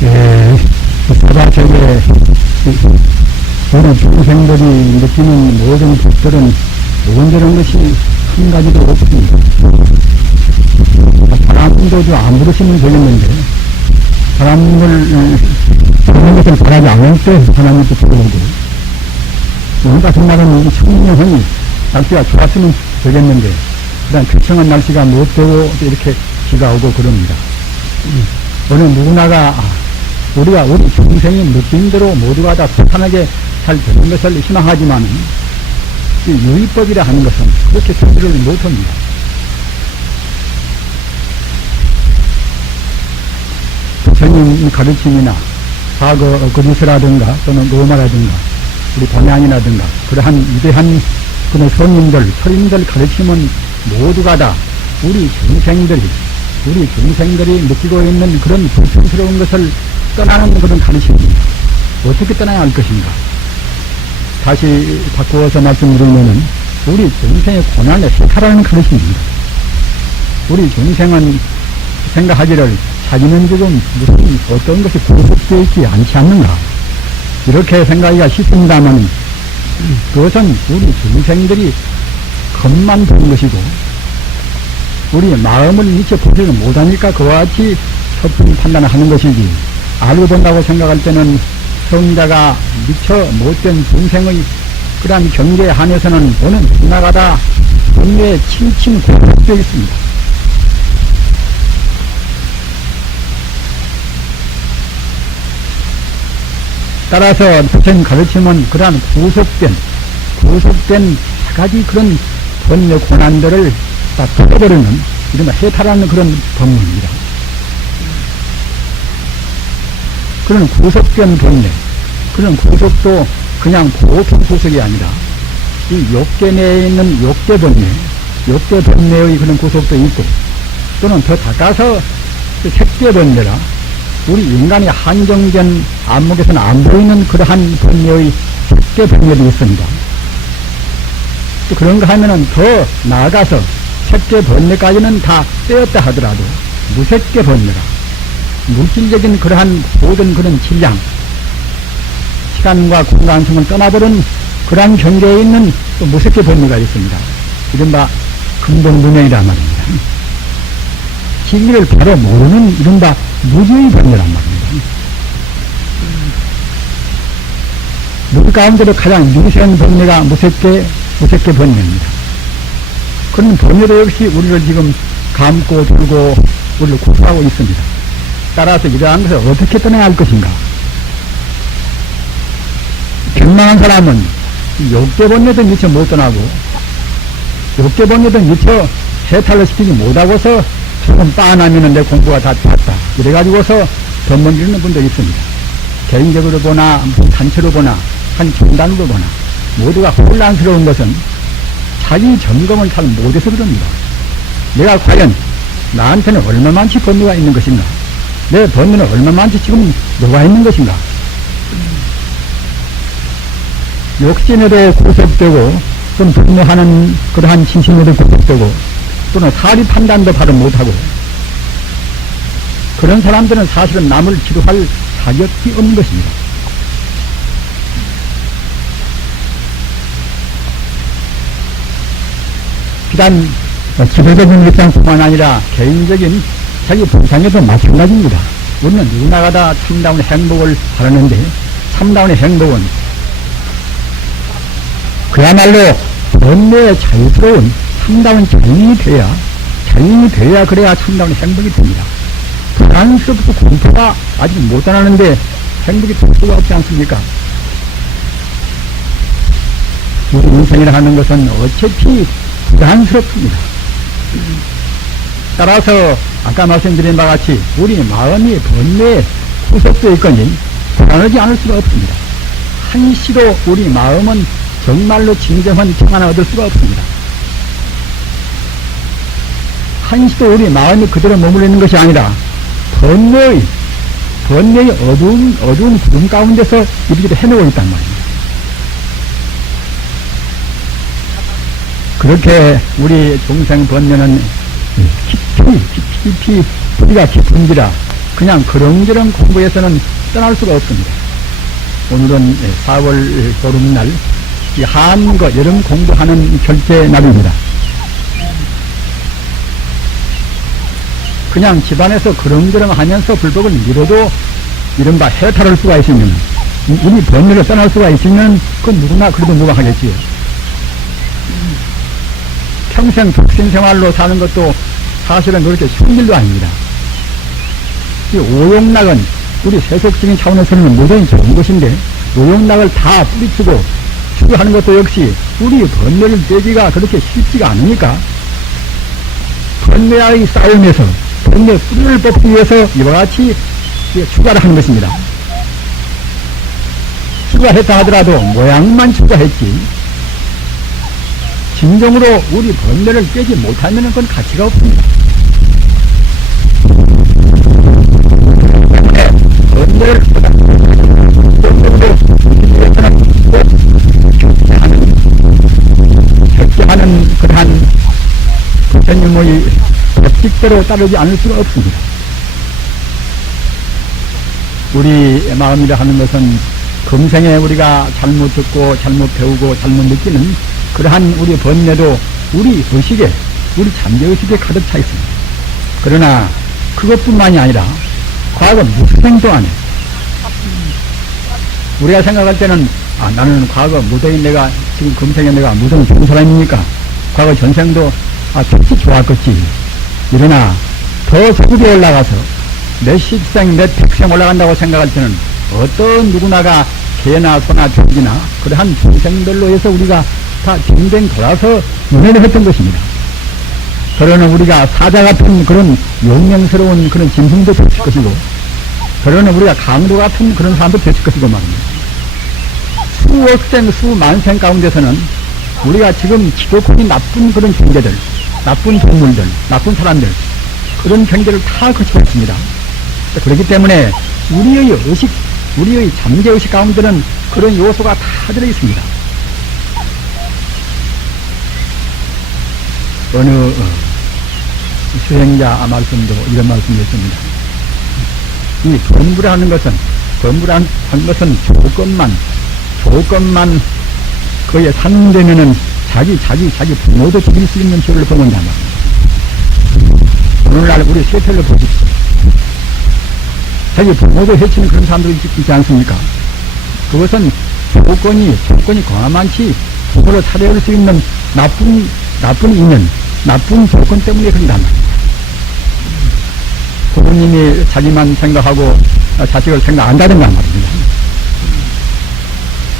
사바세계 우리 중생들이 느끼는 모든 것들은 무건전한 것이 한 가지도 없습니다. 바람도 안 부르시면 되겠는데, 바람을 부르는 것을 바라지 않을 때 하나님께 부르고, 오늘 같은 날은 청명하니 날씨가 좋았으면 되겠는데, 그냥 귀청한 날씨가 못 되고 이렇게 비가 오고 그럽니다. 어느 누구나가 우리 중생의 느낌대로 모두가 다 평안하게 잘 되는 것을 희망하지만 이 유의법이라 하는 것은 그렇게 되지를 못합니다. 부처님 가르침이나 과거 그리스라든가 또는 로마라든가 우리 동양이라든가 그러한 위대한 그런 선임들 가르침은 모두가 다 우리 중생들이 느끼고 있는 그런 불평스러운 것을 떠나는 그런 가르침입니다. 어떻게 떠나야 할 것인가? 다시 바꾸어서 말씀드리면은 우리 중생의 고난에 해탈하는 가르침입니다. 우리 중생은 생각하기를 자기는 지금 무슨 어떤 것이 구속되어 있지 않지 않는가? 이렇게 생각하기가 쉽습니다만 그것은 우리 중생들이 겁만 부는 것이고 우리 마음을 미처 보지를 못하니까 그와 같이 섣불리 판단을 하는 것이지 알고 본다고 생각할 때는 성자가 미처 못된 중생의 그러한 경계에 한해서는 오는 지나가다 분명히 칭칭 구속되어 있습니다. 따라서 부처님 가르침은 그러한 구속된 한 가지 그런 번뇌 고난들을 다 덮어버리는 이른바 해탈하는 그런 법문입니다. 그런 구속된 번뇌, 그런 구속도 그냥 보통 구속이 아니라 이 욕계 내에 있는 욕계 번뇌의 그런 구속도 있고 또는 더 닦아서 색계 번뇌라 우리 인간이 한정된 안목에서는 안 보이는 그러한 번뇌의 색계 번뇌도 있습니다. 또 그런가 하면은 더 나아가서 색계 번뇌까지는 다 빼었다 하더라도 무색계 번뇌라 물질적인 그러한 모든 그런 질량 시간과 공간성을 떠나버린 그러한 경계에 있는 또 무색계 번뇌가 있습니다. 이른바 금동무명이란 말입니다. 진리를 바로 모르는 이른바 무지의 번뇌란 말입니다. 우리 가운데로 가장 미세한 번뇌가 무색계 번뇌입니다. 그런 번뇌도 역시 우리를 지금 감고 들고 우리를 구속하고 있습니다. 따라서 이러한 것을 어떻게 떠나야 할 것인가? 경망한 사람은 욕계 번뇌도 미처 못 떠나고 욕계 번뇌도 미처 해탈을 시키지 못하고서 조금 빠나면은 내 공부가 다 됐다. 이래가지고서 법문 읽는 분도 있습니다. 개인적으로 보나 단체로 보나 한 중단으로 보나 모두가 혼란스러운 것은 자기 점검을 잘 못해서 그럽니다. 내가 과연 나한테는 얼마만치 번뇌가 있는 것인가? 내 번뇌는 얼마만치 지금 녹아 있는 것인가? 욕심에도 구속되고 좀 분노하는 그러한 진심에도 구속되고 또는 사리 판단도 바로 못하고 그런 사람들은 사실은 남을 지도할 자격이 없는 것입니다. 비단 지도적인 입장뿐만 아니라 개인적인 자기 분상에도 마찬가지입니다. 우리는 누구나가 다 참다운 행복을 바라는데 참다운 행복은 그야말로 번뇌에 자유스러운 참다운 자인이 돼야 그래야 참다운 행복이 됩니다. 불안스럽고 공포가 아직 못 떠나는데 행복이 될 수가 없지 않습니까? 우리 인생이라 하는 것은 어차피 불안스럽습니다. 따라서 아까 말씀드린 바와 같이 우리 마음이 번뇌에 구속되어 있거니 불안하지 않을 수가 없습니다. 한시도 우리 마음은 정말로 진정한 평안을 얻을 수가 없습니다. 한시도 우리 마음이 그대로 머물러 있는 것이 아니라 번뇌의 어두운 구름 가운데서 이리저리 헤매고 있단 말입니다. 그렇게 우리 중생 번뇌는 깊이 뿌리가 깊은지라 그냥 그런저런 공부에서는 떠날 수가 없습니다. 오늘은 4월 보름날 이 한거 여름 공부하는 결제 날입니다. 그냥 집안에서 그렁저렁 하면서 불법을 미뤄도 이른바 해탈할 수가 있으면, 우리 번뇌를 떠날 수가 있으면 그건 누구나 그래도 무방하겠지요. 평생 독신 생활로 사는 것도 사실은 그렇게 쉬운 일도 아닙니다. 이 오용락은 우리 세속적인 차원에서는 무전히 좋은 것인데, 오용락을 다 뿌리치고 추구하는 것도 역시 우리 번뇌를 떼기가 그렇게 쉽지가 않으니까, 번뇌와의 싸움에서 번뇌 뿌리를 뽑기 위해서 이와 같이 추가를 하는 것입니다. 추가했다 하더라도 모양만 추가했지, 진정으로 우리 번뇌를 깨지 못하면 그건 가치가 없습니다. 때문에 번뇌를 결제하는 그러한 부처님의 법칙대로 따르지 않을 수가 없습니다. 우리 마음이라 하는 것은 금생에 우리가 잘못 듣고 잘못 배우고 잘못 느끼는 그러한 우리 번뇌도 우리 의식에, 우리 잠재의식에 가득 차 있습니다. 그러나 그것뿐만이 아니라 과거 무생 동안에 우리가 생각할 때는 나는 과거 무도인 내가 지금 금생에 내가 무도인 좋은 사람이니까 과거 전생도 특히 좋았겠지. 그러나 더 저급에 올라가서 몇십 생, 몇백 생 올라간다고 생각할 때는 어떤 누구나가 개나 소나 돼지나 그러한 중생들로 해서 우리가 다 댕댕 돌아서 연애를 했던 것입니다. 그러는 우리가 사자 같은 그런 용맹스러운 그런 짐승도 됐을 것이고, 그러는 우리가 강도 같은 그런 사람도 됐을 것이고 말입니다. 수억 생, 수만 생 가운데서는 우리가 지금 지독하게 나쁜 그런 존재들, 나쁜 동물들, 나쁜 사람들, 그런 경계를 다 거치고 있습니다. 그렇기 때문에 우리의 의식, 우리의 잠재의식 가운데는 그런 요소가 다 들어있습니다. 어느 수행자 말씀도 이런 말씀이 있습니다. 이 범부라는 것은, 범부라는 것은 조건만 그에 상응되면은 자기 부모도 죽일 수 있는 죄를 범한단 말입니다. 오늘날 우리 세태를 보십시오. 자기 부모도 해치는 그런 사람들이 있지 않습니까? 그것은 조건이 광만치 부모를 살해할 수 있는 나쁜 인연, 나쁜 조건 때문에 그런단 말입니다. 부모님이 자기만 생각하고 자식을 생각 안 한다든가 말입니다.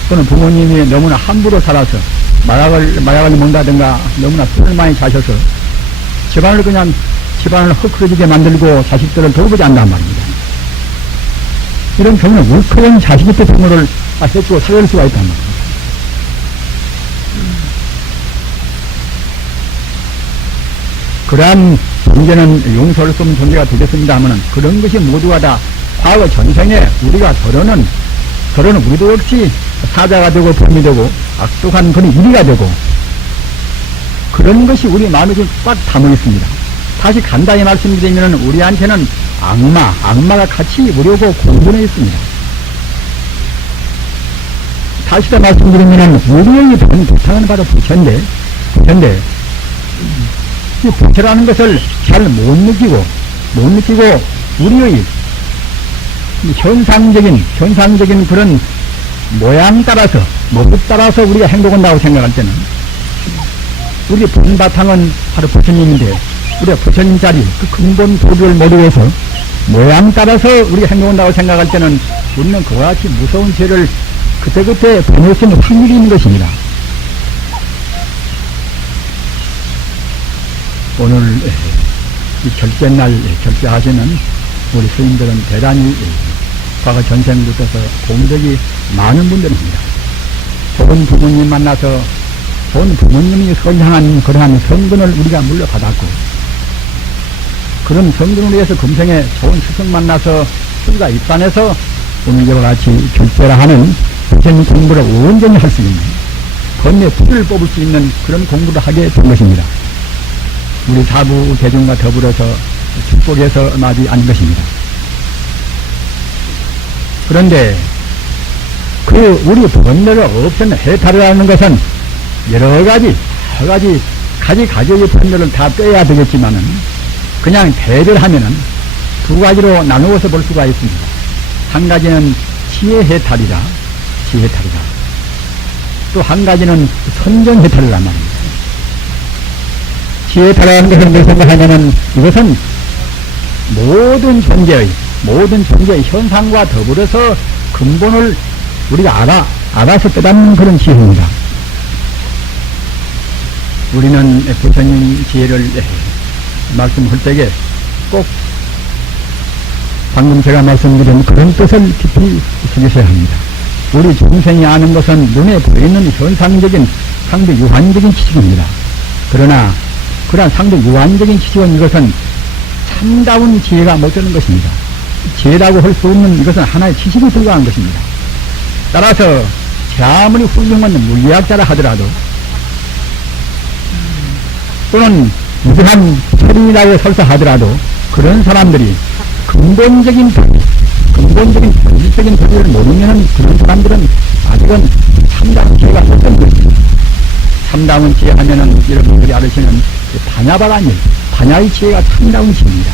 또는 부모님이 너무나 함부로 살아서 마약을 먹는다든가 너무나 술을 많이 자셔서 집안을 헛그러지게 만들고 자식들을 돌보지 않는단 말입니다. 이런 경우는 울컥한 자식이 또 부모를 해치고 살릴 수가 있단 말입니다. 그러한 존재는 용서할 수 없는 존재가 되겠습니다 하면은 그런 것이 모두가 다 과거 전생에 우리가 더러는 우리도 역시 사자가 되고 범이 되고 악독한 그런 일이가 되고 그런 것이 우리 마음에 좀 꽉 담아 있습니다. 다시 간단히 말씀드리면 우리한테는 악마가 같이 우려고 공존해 있습니다. 다시 더 말씀드리면 우리의 부탁은 바로 부처인데 이 부처라는 것을 잘 못 느끼고 우리의 현상적인 그런 모양 따라서 모습 따라서 우리가 행동한다고 생각할 때는 우리 본바탕은 바로 부처님인데 우리가 부처님 자리 그 근본 도리를 모르고서 모양 따라서 우리가 행동한다고 생각할 때는 우리는 그와 같이 무서운 죄를 그때그때 범할 수 있는 확률이 있는 것입니다. 오늘 이 결제날 결제하시는 우리 스님들은 대단히 과거 전생부터서 공덕이 많은 분들입니다. 좋은 부모님 만나서 좋은 부모님이 선향한 그러한 성근을 우리가 물려받았고, 그런 성근을 위해서 금생에 좋은 스승 만나서 우리가 입산해서 오늘 이와 같이 결제를 하는 부처님 공부를 온전히 할 수 있는 번뇌 뿌리를 뽑을 수 있는 그런 공부를 하게 된 것입니다. 우리 사부 대중과 더불어서 축복해서 맞이 한 것입니다. 그런데 그 우리 번뇌를 없애는 해탈을 하는 것은 여러 가지 가지의 번뇌를 다 빼야 되겠지만은 그냥 대별하면은 두 가지로 나누어서 볼 수가 있습니다. 한 가지는 지혜 해탈이라, 또 한 가지는 선정 해탈이란 말입니다. 지혜 해탈이라는 것은 무슨 생각하냐면 이것은 모든 존재의 현상과 더불어서 근본을 우리가 알아서 깨닫는 그런 지혜입니다. 우리는 부처님 지혜를 말씀할 때에 꼭 방금 제가 말씀드린 그런 뜻을 깊이 새기셔야 합니다. 우리 중생이 아는 것은 눈에 보이는 현상적인 상대 유한적인 지식입니다. 그러나 그러한 상대 유한적인 지식은 이것은 참다운 지혜가 못 되는 것입니다. 지혜라고 할 수 없는 이것은 하나의 지식에 불과한 것입니다. 따라서 제 아무리 훌륭한 물리학자라 하더라도 또는 무슨 철인이라고 설사하더라도 그런 사람들이 근본적인 본질적인 도리를 모르면 그런 사람들은 아직은 참다운 지혜가 못 되는 것입니다. 참다운 지혜 하면은 여러분들이 알으시는 반야바가 아니에요. 반야의 지혜가 참다운 지혜입니다.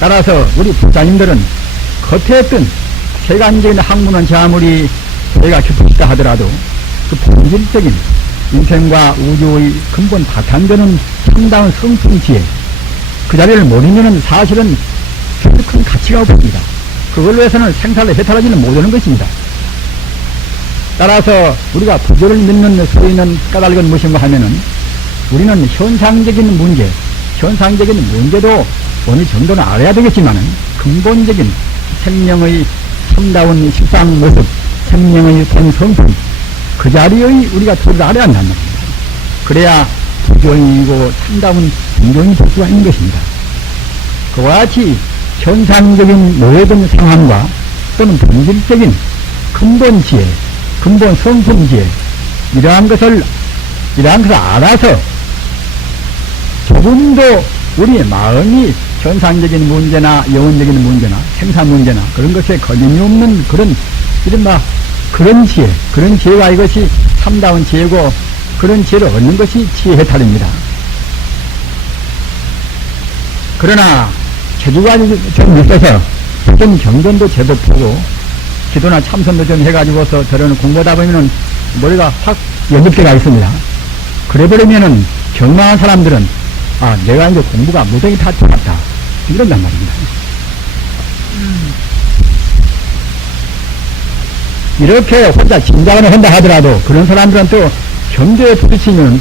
따라서 우리 부자님들은 겉에 어떤 세간적인 학문은 제 아무리 저희가 깊으시다 하더라도 그 본질적인 인생과 우주의 근본 바탕되는 참다운 성품 지혜 그 자리를 모르면은 사실은 별 큰 가치가 없습니다. 그걸로 해서는 생사를 해탈하지는 못하는 것입니다. 따라서 우리가 부조를 믿는 소리는 까닭은 무엇인가 하면은 우리는 현상적인 문제도 어느 정도는 알아야 되겠지만은 근본적인 생명의 참다운 실상 모습, 생명의 본 성품 그 자리의 우리가 도를 알아야 한단 말입니다. 그래야 부조이고 참다운 존경이 될 수가 있는 것입니다. 그와 같이 현상적인 모든 상황과 또는 본질적인 근본 지혜, 근본 성품 지혜 이러한 것을 알아서 조금도 우리의 마음이 현상적인 문제나 영혼적인 문제나 생사 문제나 그런 것에 걸림이 없는 그런 이른바 그런 지혜가 이것이 참다운 지혜고 그런 지혜를 얻는 것이 지혜 해탈입니다. 그러나 체주가 좀 있어서 좀 경전도 제법 보고 기도나 참선도 좀 해가지고서 저런 공부하다 보면은 머리가 확 연습대가 있습니다. 그래버리면은 경망한 사람들은 내가 이제 공부가 무더기 다 좋았다 이런단 말입니다. 이렇게 혼자 짐작을 한다 하더라도 그런 사람들은 또 경제에 부딪히면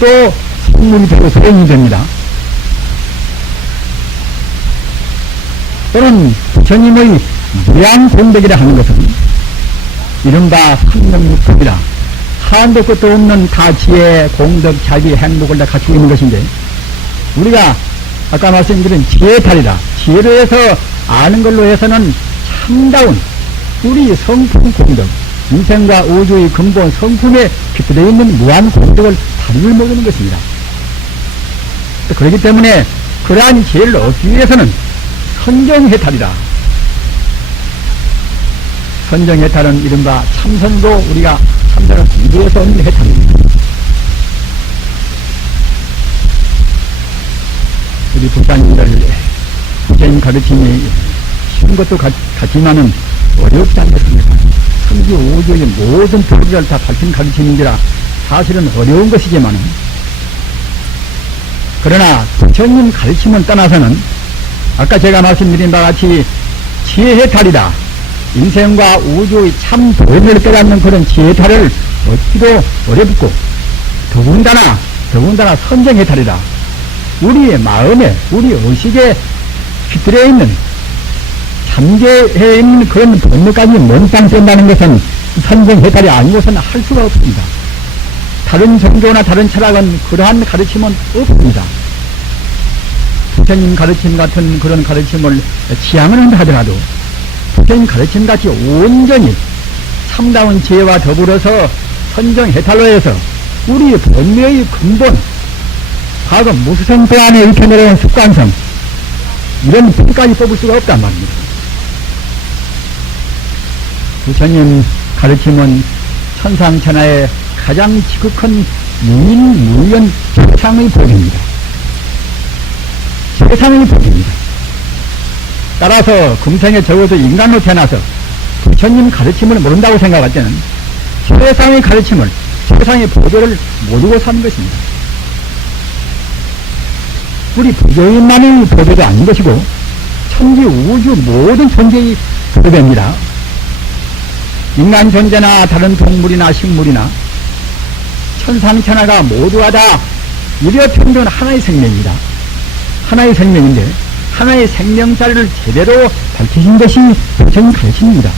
또 성문이 되고 소용이 됩니다. 또는 부처님의 무량공덕이라 하는 것은 이른바 삼명육법이라 한도 끝도 없는 다 지혜, 공덕, 자기, 행복을 다 갖추고 있는 것인데 우리가 아까 말씀드린 지혜탈이라 지혜로 해서 아는 걸로 해서는 참다운 우리 성품 공덕 인생과 우주의 근본 성품에 깃들어 있는 무한 공덕을 다리를 모르는 것입니다. 그렇기 때문에 그러한 지혜를 얻기 위해서는 선정해탈이라. 선정해탈은 이른바 참선도 우리가 참선을 공부해서 얻는 해탈입니다. 우리 부처님 가르침이 쉬운 것도 같지만은 어렵지 않겠습니까? 천지 우주의 모든 도리를 다 밝힌 가르침인지라 사실은 어려운 것이지만은 그러나 부처님 가르침을 떠나서는 아까 제가 말씀드린 바와 같이 지혜해탈이다. 인생과 우주의 참 도리를 깨닫는 그런 지혜해탈을 얻기도 어렵고 더군다나 선정해탈이다. 우리의 마음에 우리 의식에 깃들어 있는 잠재해 있는 그런 본능까지 몽땅 뺀다는 것은 선정해탈이 아니고서는 할 수가 없습니다. 다른 종교나 다른 철학은 그러한 가르침은 없습니다. 부처님 가르침 같은 그런 가르침을 지향을 한다 하더라도 부처님 가르침 같이 온전히 참다운 지혜와 더불어서 선정해탈로 해서 우리 본뇌의 근본 과거 무수성배 안에 익혀내려온 습관성 이런 빛까지 뽑을 수가 없단 말입니다. 부처님 가르침은 천상천하의 가장 지극한 무인무연 최상의 법입니다. 최상의 법입니다. 따라서 금생에 적어도 인간으로 태어나서 부처님 가르침을 모른다고 생각할 때는 최상의 가르침을, 최상의 법을 모르고 사는 것입니다. 우리 부처님만의 법도 아닌 것이고 천지 우주 모든 존재의 법입니다. 인간 존재나 다른 동물이나 식물이나 천상천하가 모두가 다 일여평등한 하나의 생명입니다. 하나의 생명인데 하나의 생명자리를 제대로 밝히신 것이 부처님 가르침입니다.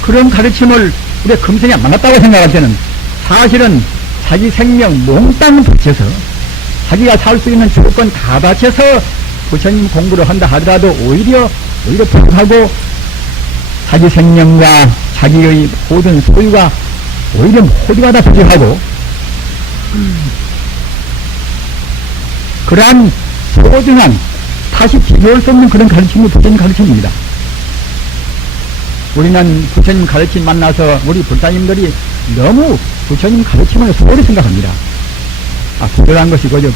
그런 가르침을 우리가 금생에 만났다고 생각할 때는 사실은 자기 생명 몽땅 바쳐서 자기가 살 수 있는 조건 다 바쳐서 부처님 공부를 한다 하더라도 오히려 부족하고 자기 생명과 자기의 모든 소유가 오히려 모두가 다 부족하고 그러한 소중한 다시 비교할 수 없는 그런 가르침이 부처님 가르침입니다. 우리는 부처님 가르침 만나서 우리 불자님들이 너무 부처님 가르침을 소홀히 생각합니다. 부족한 것이 그저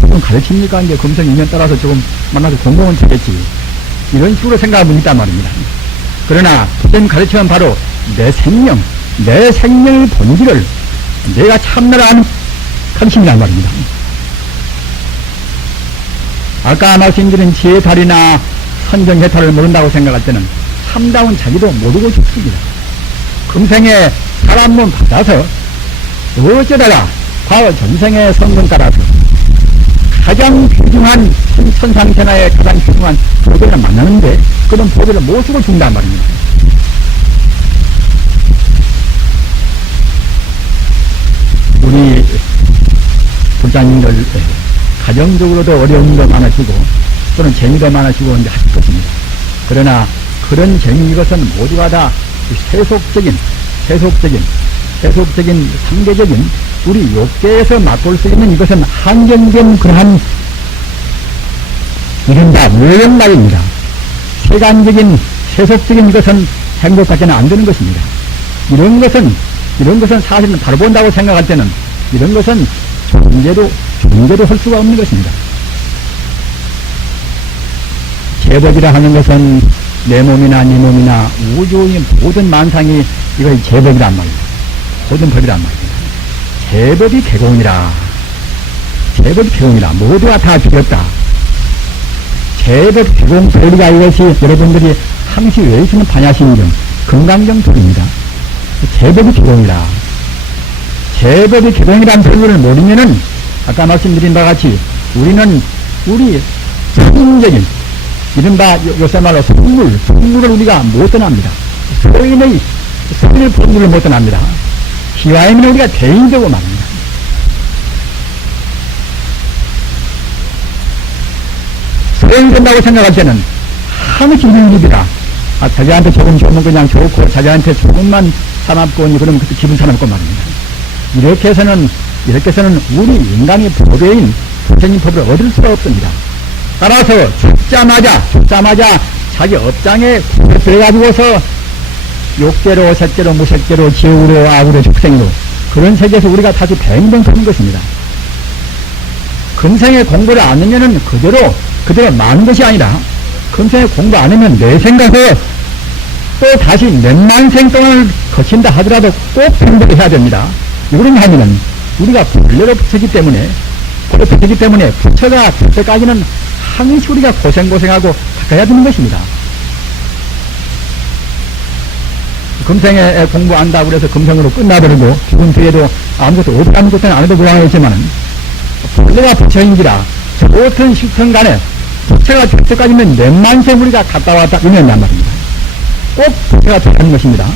부처님 가르칩니까? 이제 금성 인연 따라서 조금 만나서 공공은 되겠지. 이런 식으로 생각하고 있단 말입니다. 그러나 부처님 가르침은 바로 내 생명의 본질을 내가 참나라 하는 가르침이란 말입니다. 아까 말씀드린 지혜 달이나 선정 해탈을 모른다고 생각할 때는 참다운 자기도 모르고 죽습니다. 금생에 사람 몸 받아서 어쩌다가 과거 전생의 성분 따라서 가장 귀중한 천상천하의 가장 귀중한 보배를 만나는데 그런 보배를 못 쓰고 죽는단 말입니다. 우리 불자님들 가정적으로도 어려움도 많으시고 또는 재미도 많으시고 이제 하실 것입니다. 그러나 그런 재미 이것은 모두가 다 세속적인 상대적인 우리 욕계에서 맛볼 수 있는 이것은 한정된 그러한 이른바 무형말입니다. 세간적인 세속적인 이것은 행복까지는 안 되는 것입니다. 이런 것은 사실은 바로 본다고 생각할 때는 이런 것은 존재도 할 수가 없는 것입니다. 제법이라 하는 것은 내 몸이나 네 몸이나 우주의 모든 만상이 이거 제법이란 말입니다. 모든 법이란 말입니다. 제법이 개공이라. 모두가 다 비겼다. 제법 개공 도리가 이것이 여러분들이 항시 외우시는 반야심경, 금강경 도리입니다. 제법이 개공이라. 제법이 개공이라는 도리를 모르면은 아까 말씀드린 바와 같이 우리는 우리 성인적인 이른바 요새 말로 성물을 우리가 못 떠납니다. 소인의 본질을 못 떠납니다. 희화이면 우리가 대인되고 말입니다. 소인이 된다고 생각할 때는 항상 이런 일이라 자기한테 조금 주면 그냥 좋고 자기한테 조금만 사납고 그러면 그때 기분 사납고 말입니다. 이렇게 해서는 우리 인간의 법인 부처님 법을 얻을 수가 없습니다. 따라서 죽자마자 자기 업장에 들어가지고서 욕계로, 색계로, 무색계로, 지옥으로, 악으로, 축생으로 그런 세계에서 우리가 다시 뱅뱅하는 것입니다. 금생에 공부를 안 하면은 그대로 많은 것이 아니라 금생에 공부 안 하면 내 생각에 또 다시 몇만 생 동안을 거친다 하더라도 꼭 공부를 해야 됩니다. 이거는 하면은 우리가 본래로 부처기 때문에 부처가 될 때까지는 항시 우리가 고생하고 가야 되는 것입니다. 금생에 공부한다고 그래서 금생으로 끝나버리고 죽은 뒤에도 아무것도 안 해도 무방하겠지만은 본래가 부처인지라 좋든 싫든 간에 부처가 될 때까지는 몇만 생 우리가 갔다 왔다 이런단 말입니다. 꼭 부처가 되는 것입니다.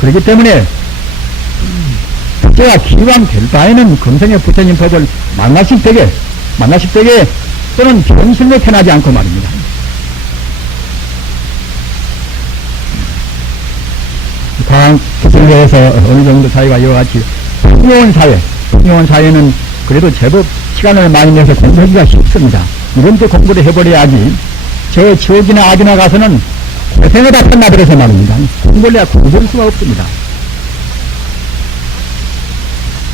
그렇기 때문에 부처가 기왕 될 바에는 금생의 부처님 법을 만나실 때에 또는 병실로 태어나지 않고 말입니다. 과학 기술에서 어느 정도 사회가 이와 같이 풍요한 사회는 그래도 제법 시간을 많이 내서 공부하기가 쉽습니다. 이런 때 공부를 해버려야지 저 지옥이나 악이나 가서는 고생을 다 끝나버려서 말입니다. 공부를 해야 공부할 수가 없습니다.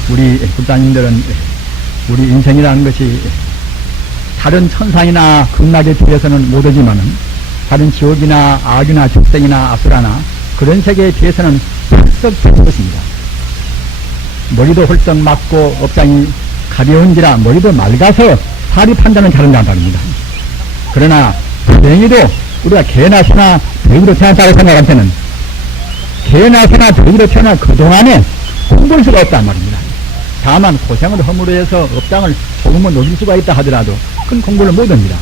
우리 불자님들은 우리 인생이라는 것이 다른 천상이나 극락에 비해서는 못하지만은 다른 지옥이나 악이나 죽생이나 아수라나 그런 세계에 비해서는 펄썩 된 것입니다. 머리도 홀썩 맞고 업장이 가벼운지라 머리도 맑아서 사리 판단은 잘한단 말입니다. 그러나 다행히도 우리가 개나 새나 돼지로 태어났다고 생각할 때는 개나 새나 돼지로 태어나 그동안에 공부할 수가 없단 말입니다. 다만 고생을 허물어 해서 업장을 조금은 녹일 수가 있다 하더라도 큰 공부를 못합니다.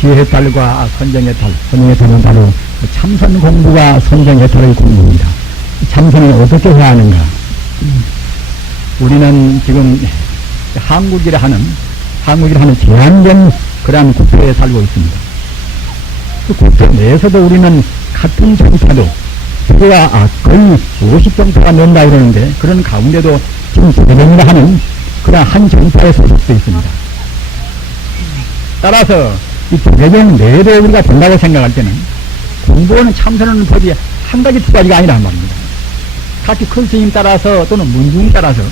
지혜의 달과 선정의 달, 선정의 달은 바로 참선 공부가 선정의 달의 공부입니다. 참선은 어떻게 해야 하는가? 우리는 지금 한국이라 하는 제한된 그러한 국토에 살고 있습니다. 그 국토 내에서도 우리는 같은 정파도 세계가 거의 50정파가 넘다 이러는데 그런 가운데도 지금 대명이라 하는 그런 한 정파에 소속돼 있습니다. 따라서 이 대명 내에도 우리가 된다고 생각할 때는 공부하는 참선하는 법이 한 가지 두 가지가 아니란 말입니다. 각기 큰 스님 따라서 또는 문중 따라서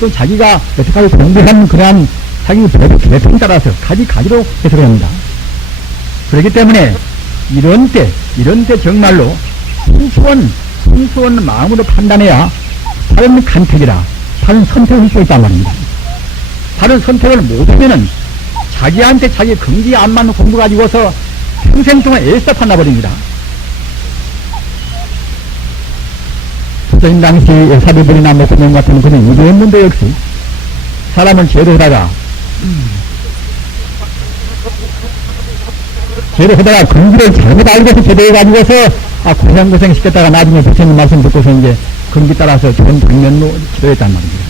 또 자기가 여태까지 공부한 그러한 자기 법의 계통에 따라서 가지로 해석을 합니다. 그렇기 때문에 이런 때 정말로 순수한 마음으로 판단해야 바른 간택이라 바른 선택을 할 수 있단 말입니다. 바른 선택을 못하면은 자기한테 자기 긍지에 안 맞는 공부 가지고서 평생 동안 애써 판나버립니다. 조선 당시 사비들이나 목사님 같은 그런 이랬는데 역시 사람을 제도하다가 긍지를 잘못 알고서 제도해가지고서 고생 시켰다가 나중에 부처님 말씀 듣고서 이제 긍지 따라서 좋은 방면으로 지도했단 말입니다.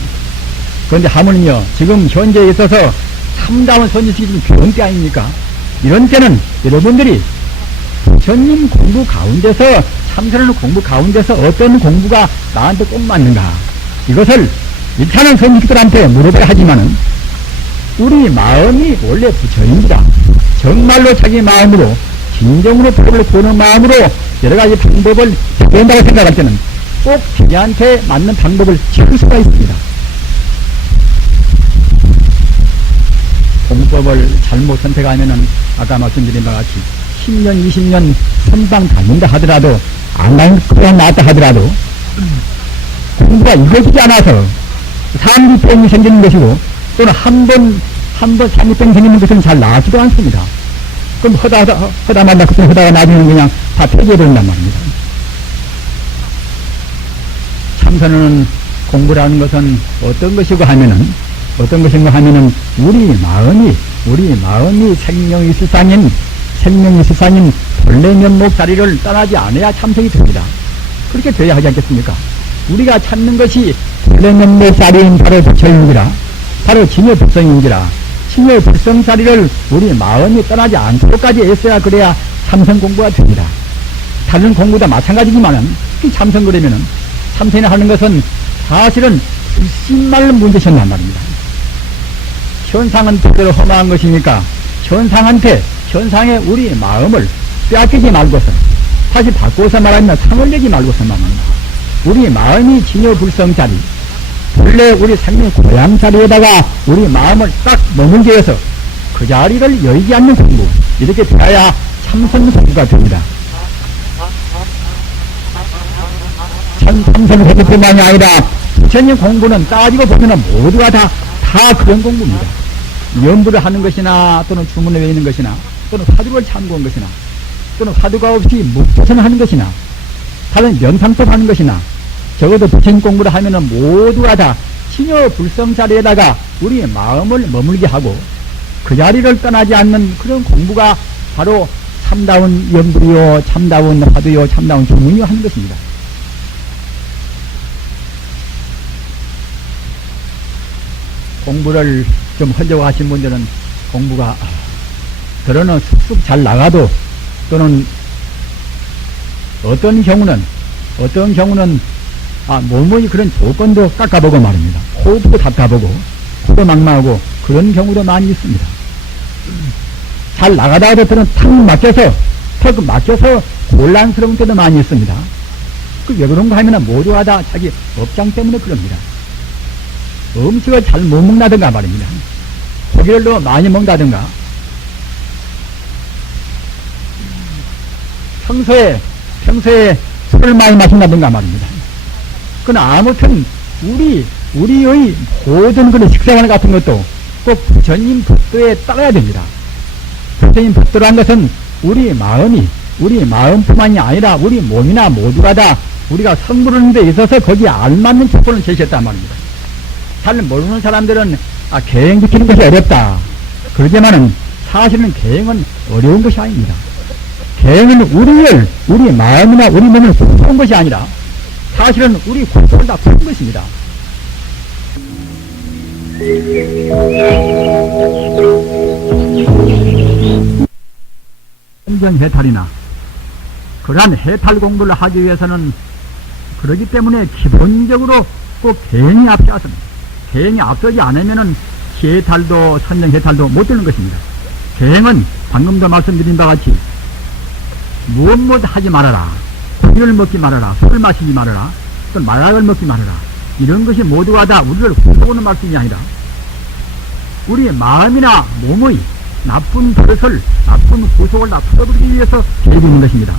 그런데 하물며 지금 현재에 있어서 참다운 선지식이 지금 귀여운 때 아닙니까? 이런 때는 여러분들이 부처님 공부 가운데서 참선하는 공부 가운데서 어떤 공부가 나한테 꼭 맞는가? 이것을 일차는 선지식들한테 물어봐야 하지만은 우리 마음이 원래 부처입니다. 정말로 자기 마음으로 진정으로 법을 보는 마음으로 여러 가지 방법을 배운다고 생각할 때는 꼭 자기한테 맞는 방법을 찾을 수가 있습니다. 공법을 잘못 선택하면은 아까 말씀드린 바와 같이 10년, 20년 선방 다닌다 하더라도 안 가는 그냥 나왔다 하더라도 공부가 이루어지지 않아서 상기병이 생기는 것이고 또는 한 번 상기병이 생기는 것은 잘 나아지도 않습니다. 그럼 허다가 나중에는 그냥 다 폐기해버린단 말입니다. 참선은 공부라는 것은 어떤 것인가 하면은 우리 마음이 생명이 세상인 본래 면목 자리를 떠나지 않아야 참선이 됩니다. 그렇게 돼야 하지 않겠습니까? 우리가 찾는 것이 본래 면목 자리인 바로 부처인지라, 바로 진여불성인지라, 진여불성 자리를 우리 마음이 떠나지 않도록까지 애써야 그래야 참선 공부가 됩니다. 다른 공부도 마찬가지지만은 참선 그러면은 참선을 하는 것은 사실은 불신말 문제셨단 말입니다. 현상은 그대로 험한 것이니까 현상에 우리 마음을 빼앗기지 말고서 다시 바꿔서 말하면 상을 내지 말고서 말합니다. 우리 마음이 진여불성 자리, 본래 우리 생명 고향 자리에다가 우리 마음을 딱 머물게 해서 그 자리를 여의지 않는 공부, 이렇게 되어야 참선 공부가 됩니다. 참선 공부뿐만이 아니라 부처님 공부는 따지고 보면 모두가 다 그런 공부입니다. 연부를 하는 것이나 또는 주문을 외우는 것이나 또는 화두를 참고한 것이나 또는 화두가 없이 묵조선을 하는 것이나 다른 명상법 하는 것이나 적어도 부처님 공부를 하면은 모두가 다 신여불성 자리에다가 우리 마음을 머물게 하고 그 자리를 떠나지 않는 그런 공부가 바로 참다운 연불이요, 참다운 화두요, 참다운 주문이요 하는 것입니다. 공부를 좀 하려고 하신 분들은 공부가 그러는 쑥쑥 잘 나가도 또는 어떤 경우는 몸의 그런 조건도 깎아보고 말입니다. 호흡도 닦아보고 코도 막막하고 그런 경우도 많이 있습니다. 잘 나가다가도 때는 턱 막혀서 곤란스러운 때도 많이 있습니다. 그 왜 그런가 하면 모두가 다 자기 업장 때문에 그럽니다. 음식을 잘 못 먹나든가 말입니다. 고기를 너무 많이 먹는다든가, 평소에 술을 많이 마신다든가 말입니다. 그러나 아무튼 우리의 모든 그런 식생활 같은 것도 꼭 부처님 법도에 따라야 됩니다. 부처님 법도란 것은 우리 마음뿐만이 아니라 우리 몸이나 모두가 다 우리가 성불하는 데 있어서 거기에 알맞는 조건을 제시했단 말입니다. 잘 모르는 사람들은 계행 지키는 것이 어렵다 그러지만은 사실은 계행은 어려운 것이 아닙니다. 계행은 우리 마음이나 우리 몸을 푸는 것이 아니라 사실은 우리 고통을 다 푸는 것입니다. 행정해탈이나 그러한 해탈 공부를 하기 위해서는 그렇기 때문에 기본적으로 꼭 계행이 앞서왔습니다. 계행이 앞서지 않으면은 해탈도 선정해탈도 못 되는 것입니다. 계행은 방금도 말씀드린 바와 같이 무엇 하지 말아라, 고기를 먹지 말아라, 술을 마시지 말아라, 또 마약을 먹지 말아라, 이런 것이 모두가 다 우리를 구속하는 말씀이 아니라 우리 마음이나 몸의 나쁜 버릇을, 나쁜 구속을 다 풀어버리기 위해서 계획이 있는 것입니다.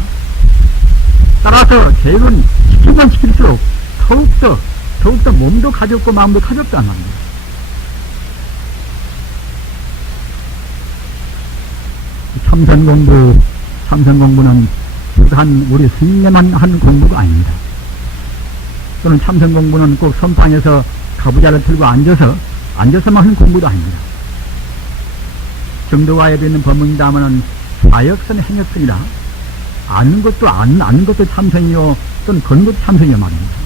따라서 계획은 시키면 시킬수록 더욱더 몸도 가볍고 마음도 가볍다는 말입니다. 참선 공부는 한 우리 스님만 한 공부가 아닙니다. 또는 참선 공부는 꼭 선방에서 가부좌를 들고 앉아서만 하는 공부도 아닙니다. 정도가에 있는 법문이다마는 좌역선 행역선이라 아는 것도 참선이요, 또는 그런 것도 참선이요 말입니다.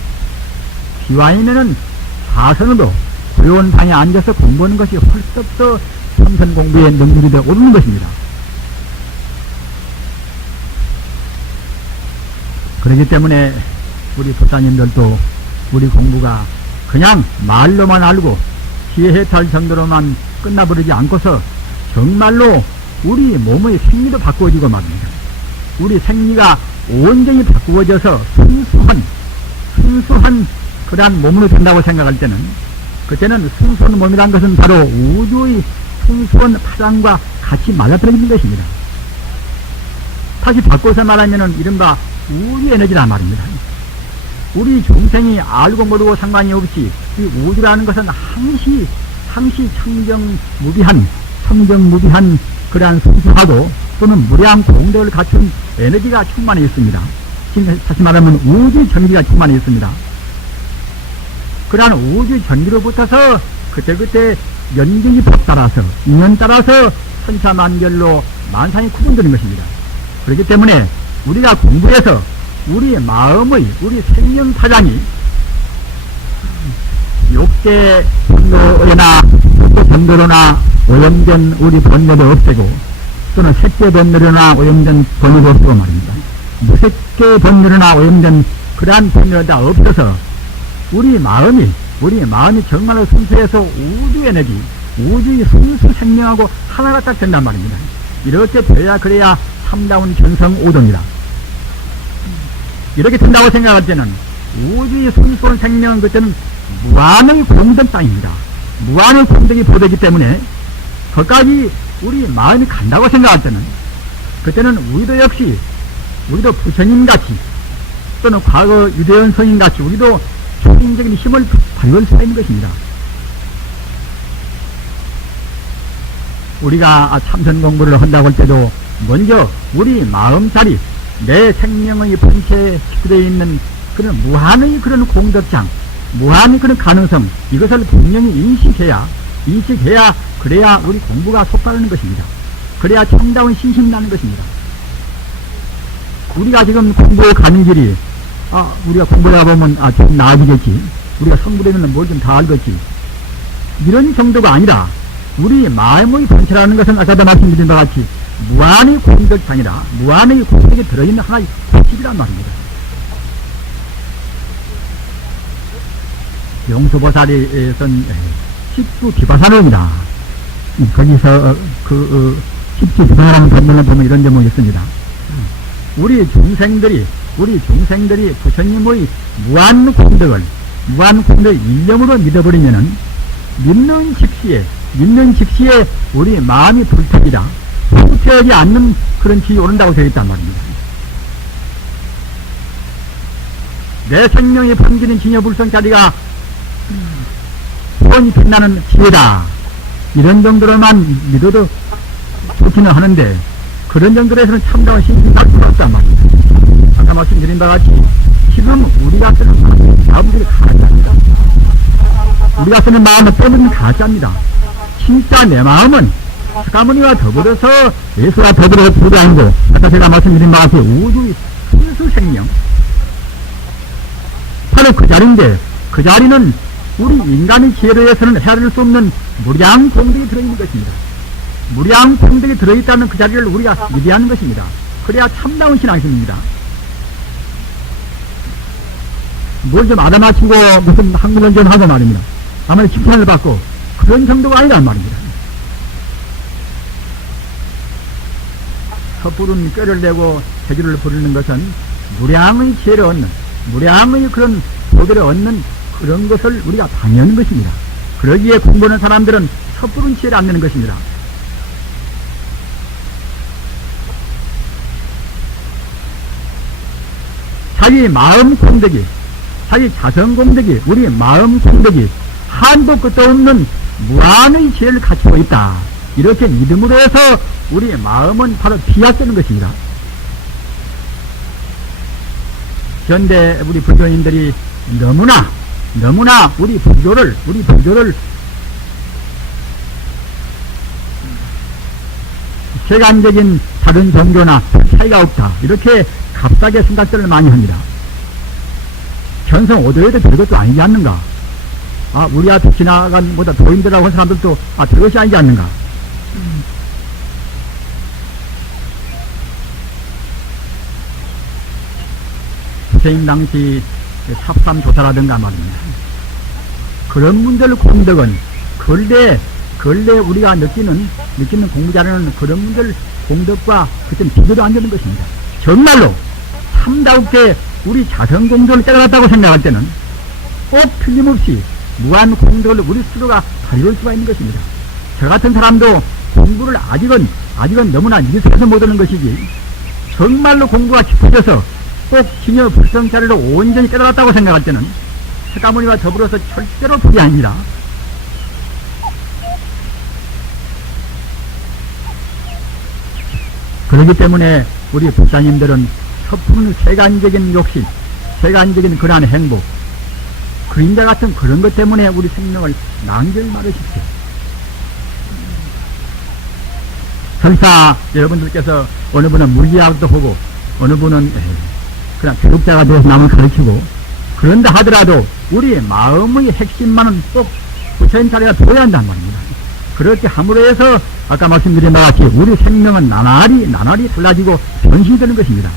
기와이면은 사선으로 고요한 방에 앉아서 공부하는 것이 훨씬 더 참선 공부의 능률이 되어 오르는 것입니다. 그렇기 때문에 우리 부사님들도 우리 공부가 그냥 말로만 알고 지혜해탈 정도로만 끝나버리지 않고서 정말로 우리 몸의 생리도 바꾸어지고 말입니다. 우리 생리가 온전히 바꾸어져서 순수한 그러한 몸으로 된다고 생각할 때는, 그때는 순수한 몸이란 것은 바로 우주의 순수한 파장과 같이 맞아떨어지는 것입니다. 다시 바꿔서 말하면은 이른바 우주 에너지란 말입니다. 우리 중생이 알고 모르고 상관이 없이 이 우주라는 것은 항시 청정무비한 그러한 순수하고 또는 무량 공덕을 갖춘 에너지가 충만해 있습니다. 다시 말하면 우주 전기가 충만해 있습니다. 그러한 우주 전기로부터서 그때그때 연경이 법 따라서 인연 따라서 천차만별로 만상이 구분되는 것입니다. 그렇기 때문에 우리가 공부해서 우리 마음의 우리 생명 파장이 욕계 전도로나 오염된 우리 번뇌도 없애고 또는 색계 번뇌로나 오염된 번뇌도 없애고 말입니다. 무색계 번뇌로나 오염된 그러한 번뇌가 다 없어서 우리 마음이 정말로 순수해서 우주 에너지, 우주의 순수 생명하고 하나가 딱 된단 말입니다. 이렇게 되어야 그래야 참다운 견성오동이다. 이렇게 된다고 생각할 때는 우주의 순수한 생명은 그때는 무한의 공덕 땅입니다. 무한의 공덕이 보되기 때문에 거기까지 우리 마음이 간다고 생각할 때는 그때는 우리도 부처님같이 또는 과거 유대원 성인같이 우리도 초인적인 힘을 발휘할 수가 있는 것입니다. 우리가 참선 공부를 한다고 할 때도 먼저 우리 마음자리, 내 생명의 본체에 식되어 있는 그런 무한의 그런 공덕장, 무한의 그런 가능성, 이것을 분명히 인식해야 그래야 우리 공부가 속도하는 것입니다. 그래야 참다운 신심이 나는 것입니다. 우리가 지금 공부 가는 길이 우리가 공부하다 보면 좀 나아지겠지, 우리가 성불되면 뭘 좀 다 알겠지, 이런 정도가 아니라 우리 마음의 본체라는 것은 아까도 말씀드린 바와 같이 무한의 공덕장이라 무한의 공덕이 들어있는 하나의 법칙이란 말입니다. 용서보살이 쓴 식수 기바사론이다. 거기서 십지 부사라는 본문을 보면 이런 제목이 있습니다. 우리 중생들이 부처님의 무한 공덕을 일념으로 믿어버리면은 믿는 즉시에 우리 마음이 불태이다. 불태하지 않는 그런 지에 오른다고 되어 있단 말입니다. 내 생명이 풍기는 진여불성자리가 훤히 빛나는 지혜다. 이런 정도로만 믿어도 좋기는 하는데 그런 정도로 해서는 참다운 신심을 할 수가 없단 말입니다. 아까 말씀드린 바와 같이 지금 우리가 쓰는 마음들이 가짜입니다. 우리가 쓰는 마음은 떠드는 가짜입니다. 진짜 내 마음은 사가모니와 더불어서 예수와 더불어서 부도하고 아까 제가 말씀드린 바와 같이 우주의 순수 생명 바로 그 자리인데 그 자리는 우리 인간의 지혜로 해서는 헤아릴 수 없는 무량공덕이 들어있는 것입니다. 무량공덕이 들어있다는 그 자리를 우리가 위대하는 것입니다. 그래야 참다운 신앙심입니다. 뭘 좀 아다마치고 무슨 학문을 좀 하고 말입니다. 아무리 칭찬을 받고 그런 정도가 아니란 말입니다. 섣부른 꾀를 내고 재주를 부르는 것은 무량의 지혜를 얻는 무량의 그런 도들을 얻는 그런 것을 우리가 방해하는 것입니다. 그러기에 공부하는 사람들은 섣부른 지혜를 안 내는 것입니다. 자기 마음 공덕이 자기 자성 공덕이 우리 마음 공덕이 한도 끝도 없는 무한의 지혜를 갖추고 있다. 이렇게 믿음으로 해서 우리 마음은 바로 비약되는 것입니다. 현대 우리 불교인들이 너무나 우리 불교를 세간적인 다른 종교나 차이가 없다. 이렇게 값싸게 생각들을 많이 합니다. 견성 오도에도 별것도 아니지 않는가? 우리 앞에 지나간 보다 도인들하고 한 사람들도 별것이 아니지 않는가? 부처님 당시 삽삼조사라든가 말입니다. 그런 문제를 공덕은 근래 우리가 느끼는 공부자라는 그런 문제를 공덕과 그땐 비교도 안 되는 것입니다. 정말로 참다우게 우리 자성 공덕을 깨달았다고 생각할 때는 꼭 틀림없이 무한 공덕을 우리 스스로가 발휘할 수가 있는 것입니다. 저 같은 사람도 공부를 아직은 너무나 미숙해서 못하는 것이지 정말로 공부가 깊어져서 꼭 진여 불성자리로 온전히 깨달았다고 생각할 때는 사가모니와 더불어서 절대로 불이 아닙니다. 그렇기 때문에 우리 불사님들은 섣부른 세간적인 욕심, 세간적인 그러한 행복, 그림자 같은 그런 것 때문에 우리 생명을 낭비하지 말으십시오. 설사 여러분들께서 어느 분은 물리학도 하고 어느 분은 그냥 교육자가 되어서 남을 가르치고 그런다 하더라도 우리 마음의 핵심만은 꼭 부처님 자리가 보여야 한단 말입니다. 그렇게 함으로 해서 아까 말씀드린 바와 같이 우리 생명은 나날이 달라지고 변신이 되는 것입니다.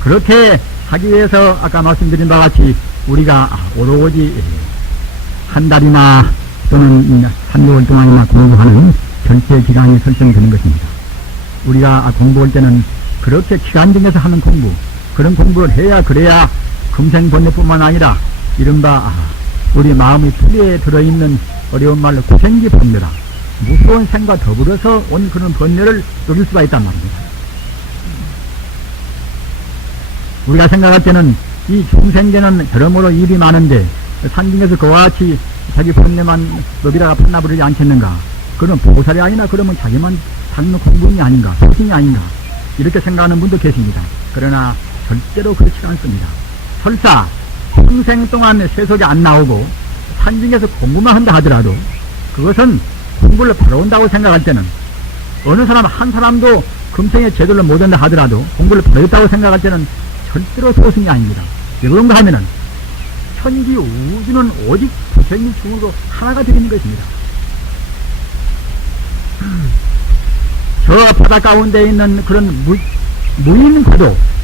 그렇게 하기 위해서 아까 말씀드린 바와 같이 우리가 오로지 한 달이나 또는 3개월 동안이나 공부하는 절제 기간이 설정되는 것입니다. 우리가 공부할 때는 그렇게 기간 중에서 하는 공부, 그런 공부를 해야 그래야 금생번뇌뿐만 아니라 이른바 우리 마음의 뿌리에 들어있는 어려운 말로 구생기 번뇌라 무서운 생과 더불어서 온 그런 번뇌를 녹일 수가 있단 말입니다. 우리가 생각할 때는 이 중생계는 여러모로 일이 많은데 산중에서 그와 같이 자기 번뇌만 녹이다가 판나버리지 않겠는가? 그런 보살이 아니나 그러면 자기만 당는 공부인이 아닌가? 소신이 아닌가? 이렇게 생각하는 분도 계십니다. 그러나 절대로 그렇지 않습니다. 설사 평생 동안 세속에 안 나오고 산중에서 공부만 한다 하더라도 그것은 공부를 바로 온다고 생각할 때는 어느 사람 한 사람도 금생에 제대로 못 한다 하더라도 공부를 바로 했다고 생각할 때는 절대로 소승이 아닙니다. 왜 그런가 하면은 천지 우주는 오직 부처님 중으로 하나가 되는 것입니다. 저 바다 가운데 있는 그런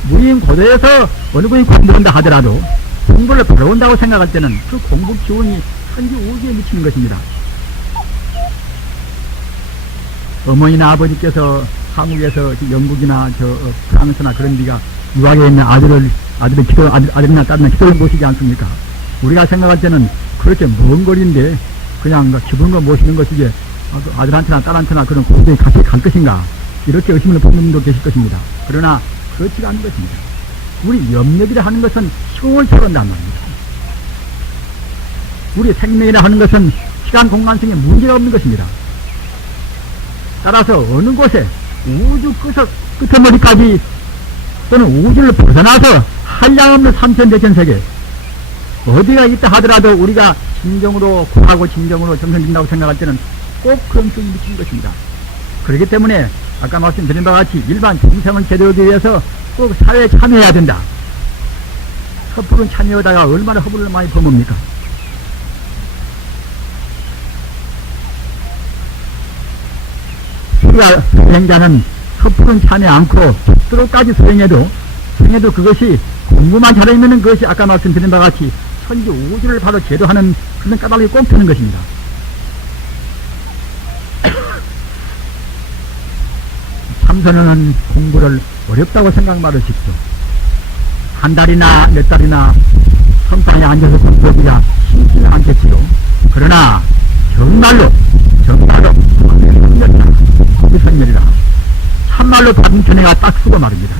무인고도에서 어느 분이 공부한다 하더라도 공부를 바로 온다고 생각할 때는 그 공부 기운이 천지 우주에 미치는 것입니다. 어머니나 아버지께서 한국에서 영국이나 프랑스나 그런 데가 유학에 있는 아들이나 딸이나 기도를 모시지 않습니까? 우리가 생각할 때는 그렇게 먼 거리인데 그냥 기쁜 거 모시는 것이지 아들한테나 딸한테나 그런 고생이 같이 갈 것인가? 이렇게 의심을 품는 분도 계실 것입니다. 그러나 그렇지가 않은 것입니다. 우리 염력이라 하는 것은 시공을 초월한단 말입니다. 우리 생명이라 하는 것은 시간 공간성에 문제가 없는 것입니다. 따라서 어느 곳에 우주 끝머리까지 또는 우주를 벗어나서 한량없는 삼천대천 세계 어디가 있다 하더라도 우리가 진정으로 구하고 진정으로 정성진다고 생각할 때는 꼭 그런 쪽이 미친 것입니다. 그렇기 때문에 아까 말씀드린 바와 같이 일반 중생을 제대로하기 위해서 꼭 사회에 참여해야 된다. 섣부른 참여하다가 얼마나 허물을 많이 범합니까? 수행자는 섣부른 참여 않고 스스로까지 수행해도 그것이 공부만 잘하면 그것이 아까 말씀드린 바와 같이 천지 우주를 바로 제도하는 그런 까닭이 꼭 되는 것입니다. 참선은 공부를 어렵다고 생각 말으십시오. 한 달이나 몇 달이나 성판에 앉아서 공부하기가 쉽지 않겠지요. 그러나 정말로 선열이라 참말로 다중천혜가 딱 쓰고 말입니다.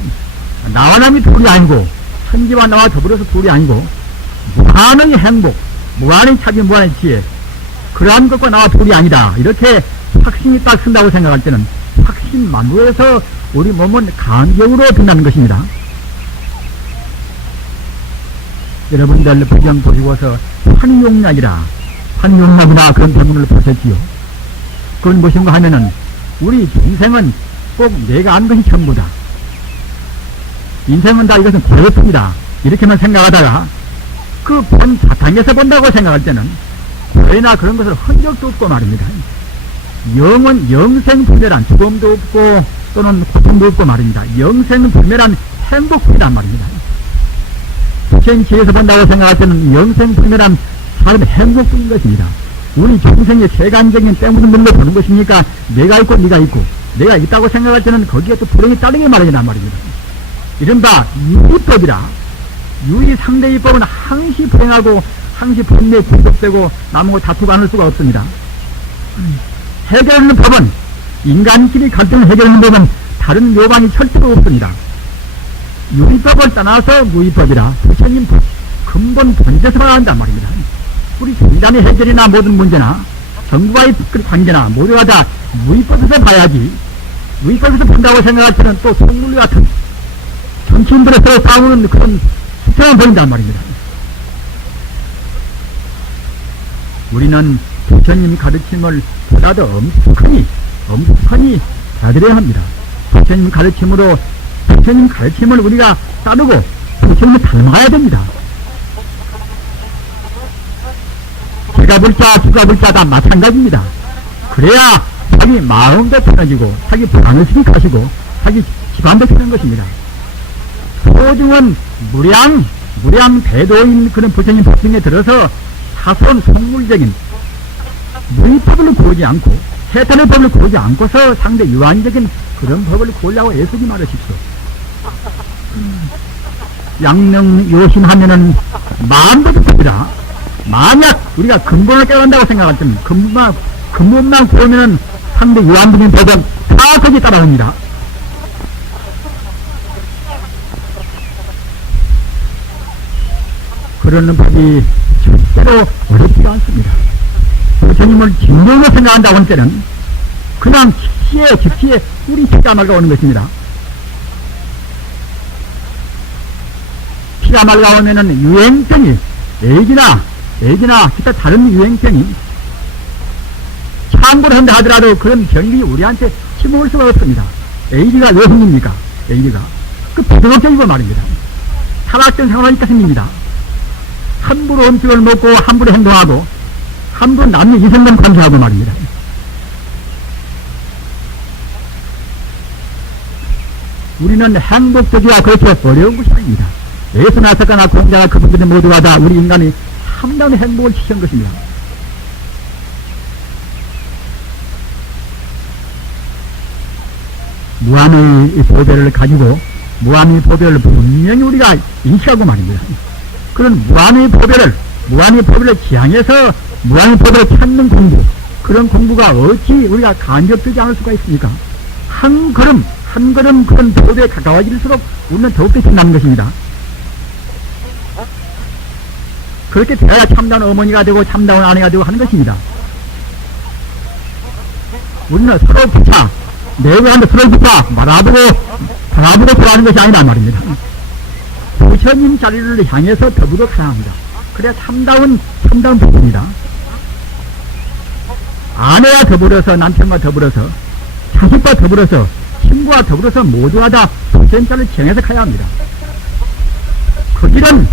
나와 남이 둘이 아니고 천지와 나와 더불어서 둘이 아니고 무한의 행복, 무한의 차비, 무한의 지혜 그러한 것과 나와 둘이 아니다. 이렇게 확신이 딱 쓴다고 생각할 때는 확신만으로해서 우리 몸은 간격으로 든다는 것입니다. 여러분들 배경 보시고서 환용약이나 그런 병문을 보셨지요. 그건 무엇인가 하면은 우리 인생은 꼭 내가 아는 것이 전부다. 인생은 다 이것은 고래품이다. 이렇게만 생각하다가 그 본 바탕에서 본다고 생각할 때는 고래나 그런 것을 흔적도 없고 말입니다. 영은 영생불멸한 죽음도 없고 또는 고통도 없고 말입니다. 영생불멸한 행복뿐이란 말입니다. 부처님지에서 본다고 생각할 때는 영생불멸한 삶의 행복뿐인 것입니다. 우리 중생의 세간적인 때묻은 눈으로 보는 것이니까 내가 있고 네가 있고 내가 있다고 생각할 때는 거기에 또 불행이 따르게 말이란 말입니다. 이른바 유의법이라 유의 상대의법은 항시 불행하고 항시 분명히 공격되고 남하고 다투고 않을 수가 없습니다. 해결하는 법은 인간끼리 갈등을 해결하는 법은 다른 요방이 절대로 없습니다. 유의법을 떠나서 무의법이라 부처님 근본 본제서만 한단 말입니다. 우리 인간의 해결이나 모든 문제나 정부와의 관계나 모두가 다 무의법에서 봐야지 무의법에서 본다고 생각할 때는 또 속물 같은 정치인들에서 싸우는 그런 수태만 보인단 말입니다. 우리는 부처님 가르침을 보다도 엄숙하니 받아들여야 합니다. 부처님 가르침을 우리가 따르고 부처님을 닮아야 됩니다. 제가 불자 누가 불자 다 마찬가지입니다. 그래야 자기 마음도 편해지고 자기 불안을 수익하시고 자기 집안도 펴는 것입니다. 소중은 무량 대도인 그런 부처님 법정에 들어서 사소한 속물적인 무의법을 구하지 않고 해탈의 법을 구하지 않고서 상대 유한적인 그런 법을 구하려고 애쓰지 말으십시오. 양능 요심하면은 마음도 급합니다. 만약 우리가 근본을 깨닫는다고 생각할 때는 근본만 구하면은 상대 유한적인 법은 다 거기 따라갑니다. 그러는 법이 절대로 어렵지가 않습니다. 부처님을 진정으로 생각한다고 할 때는 그냥 즉시에 우리 피가 말라오는 것입니다. 피가 말라오면은 유행병이 애기나 기타 다른 유행병이 참고를 한다 하더라도 그런 병이 우리한테 침올 수가 없습니다. 에이즈가 왜 생깁니까? 에이즈가 그 부정적이고 말입니다. 타락된 상황이니까 생깁니다. 함부로 음식을 먹고 함부로 행동하고 함부로 남의 이성만 관계하고 말입니다. 우리는 행복적이야 그렇게 어려운 것이 아닙니다. 예수나 석가나 공자나 그분들이 모두가 다 우리 인간이 참다운 행복을 취한 것입니다. 무한의 보배를 가지고 무한의 보배를 분명히 우리가 인식하고 말입니다. 그런 무한의 보배를 지향해서 무한의 보배를 찾는 공부, 그런 공부가 어찌 우리가 간접되지 않을 수가 있습니까? 한 걸음 그런 보배에 가까워질수록 우리는 더욱더 빛나는 것입니다. 그렇게 되어야 참다운 어머니가 되고 참다운 아내가 되고 하는 것입니다. 우리는 서로 붙여, 내외한테 서로 붙여 바라보고 돌아가는 것이 아니란 말입니다. 부처님 자리를 향해서 더불어 가야 합니다. 그래야 참다운 부부입니다. 아내와 더불어서, 남편과 더불어서, 자식과 더불어서, 친구와 더불어서 모두가 다 부처님 자리를 지향해서 가야 합니다. 그 길은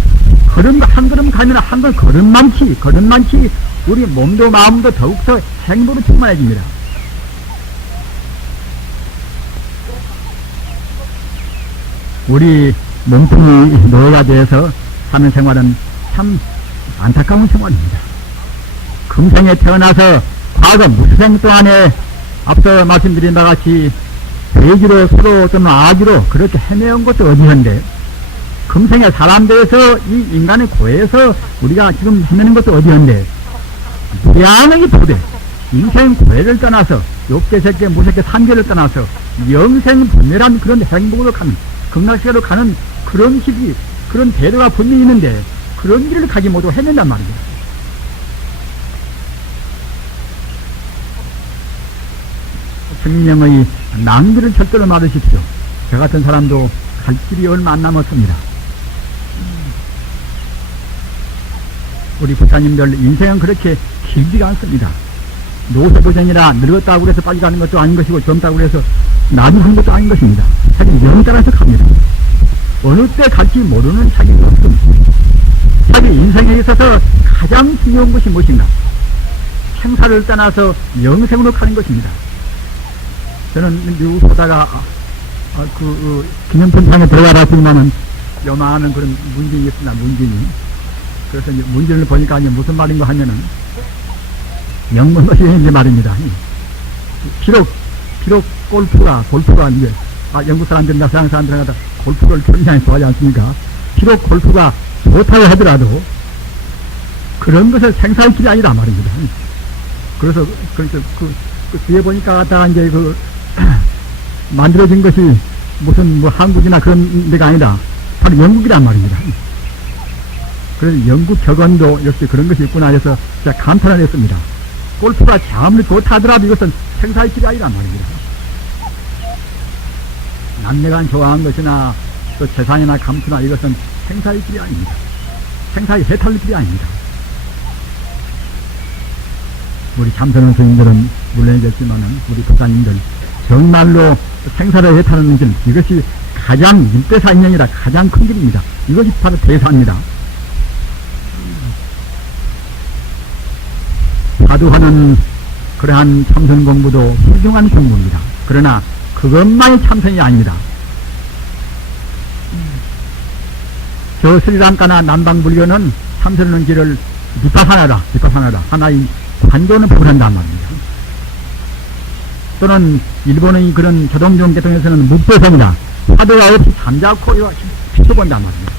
한 걸음 가면 한 걸음만치 우리 몸도 마음도 더욱더 행복으로 충만해집니다. 우리 몸뚱이 노예가 되어서 사는 생활은 참 안타까운 생활입니다. 금생에 태어나서 과거 무수생 동안에 앞서 말씀드린 바와 같이 돼지로 서로 또는 아기로 그렇게 헤매온 것도 어디한데, 금생에 사람 되어서 이 인간의 고해에서 우리가 지금 헤매는 것도 어디한데, 무량의 보배, 인생 고해를 떠나서 욕계, 색계, 무색계, 산계를 떠나서 영생 분멸한 그런 행복으로 가는, 극락세계로 가는 그런 길이, 그런 대로가 분명히 있는데 그런 길을 가지 못하고 헤맨단 말입니다. 성령의 낭비를 절대로 말으십시오. 저 같은 사람도 갈 길이 얼마 안 남았습니다. 우리 부처님들 인생은 그렇게 길지가 않습니다. 노쇠도전이라 늙었다고 해서 빨리 가는 것도 아닌 것이고 젊다고 해서 나중한 것도 아닌 것입니다. 자기 영 따라서 갑니다. 어느 때 갈지 모르는 자기가 없습니다. 자기 인생에 있어서 가장 중요한 것이 무엇인가? 생사를 떠나서 영생으로 가는 것입니다. 저는 미국 보다가 기념품상에 들어가라 했지만은 요만한 그런 문진이 있습니다. 문진이. 그래서 이제 문진을 보니까 이제 무슨 말인가 하면은 영문으로 이제 말입니다. 비록 골프가 이제 영국 사람들이나 서양 사람들이 다 골프를 굉장히 좋아하지 않습니까? 비록 골프가 좋다고 하더라도 그런 것을 생사의 길이 아니다 말입니다. 그래서 그 뒤에 보니까 다 이제 만들어진 것이 무슨 한국이나 그런 데가 아니다. 바로 영국이란 말입니다. 그래서 영국 격언도 역시 그런 것이 있구나 해서 제가 감탄을 했습니다. 골프가 아무리 좋다 하더라도 이것은 생사의 길이 아니란 말입니다. 남녀간 좋아하는 것이나 또 재산이나 감투나 이것은 생사의 길이 아닙니다. 생사의 해탈의 길이 아닙니다. 우리 참선원 스님들은 물론이겠지만은 우리 부사님들 정말로 생사를 해탈하는 길, 이것이 가장 일대사 인연이라 가장 큰 길입니다. 이것이 바로 대사입니다. 화두하는 그러한 참선 공부도 훌륭한 공부입니다. 그러나 그것만이 참선이 아닙니다. 저 스리랑카나 남방불교는 참선하는 길을 비파사나다. 하나의 관조는 부른단 말입니다. 또는 일본의 그런 조동종 계통에서는 묵도선이다. 화두가 없이 잠자코 비춰본단 말입니다.